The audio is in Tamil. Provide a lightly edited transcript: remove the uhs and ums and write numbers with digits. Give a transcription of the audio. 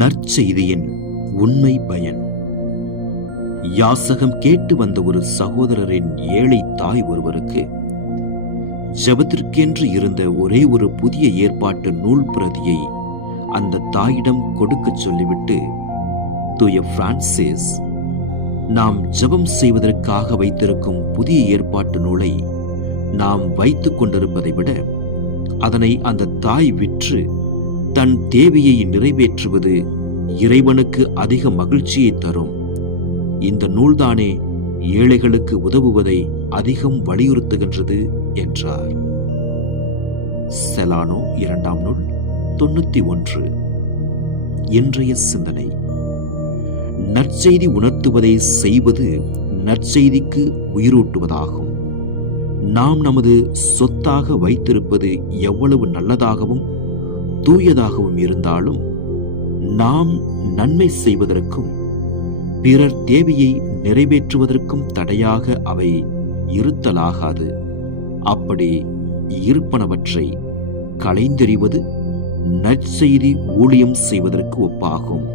நற்செய்தியின் உண்மை பயன். யாசகம் கேட்டு வந்த ஒரு சகோதரரின் ஏழை தாய் ஒருவருக்கு ஜெபத்திற்கென்று இருந்த ஒரே ஒரு புதிய ஏற்பாட்டு நூல் பிரதியை அந்த தாயிடம் கொடுக்க சொல்லிவிட்டு, தூய பிரான்சிஸ் நாம் ஜெபம் செய்வதற்காக வைத்திருக்கும் புதிய ஏற்பாட்டு நூலை நாம் வைத்துக் கொண்டிருப்பதை விட அதனை அந்த தாய் விற்று தன் தேவையை நிறைவேற்றுவது இறைவனுக்கு அதிக மகிழ்ச்சியை தரும். இந்த நூல்தானே ஏழைகளுக்கு உதவுவதை அதிகம் வலியுறுத்துகின்றது என்றார். செலானோ 2ஆம் நூல் 91. இன்றைய சிந்தனை: நற்செய்தி உணர்த்துவதை செய்வது நற்செய்திக்கு உயிரூட்டுவதாகும். நாம் நமது சொத்தாக வைத்திருப்பது எவ்வளவு நல்லதாகவும் தூயதாகவும் இருந்தாலும் நாம் நன்மை செய்வதற்கும் பிறர் தேவையை நிறைவேற்றுவதற்கும் தடையாக அவை இருத்தலாகாது. அப்படி இருப்பனவற்றை களைந்தெறிவது நற்செய்தி ஊழியம் செய்வதற்கு ஒப்பாகும்.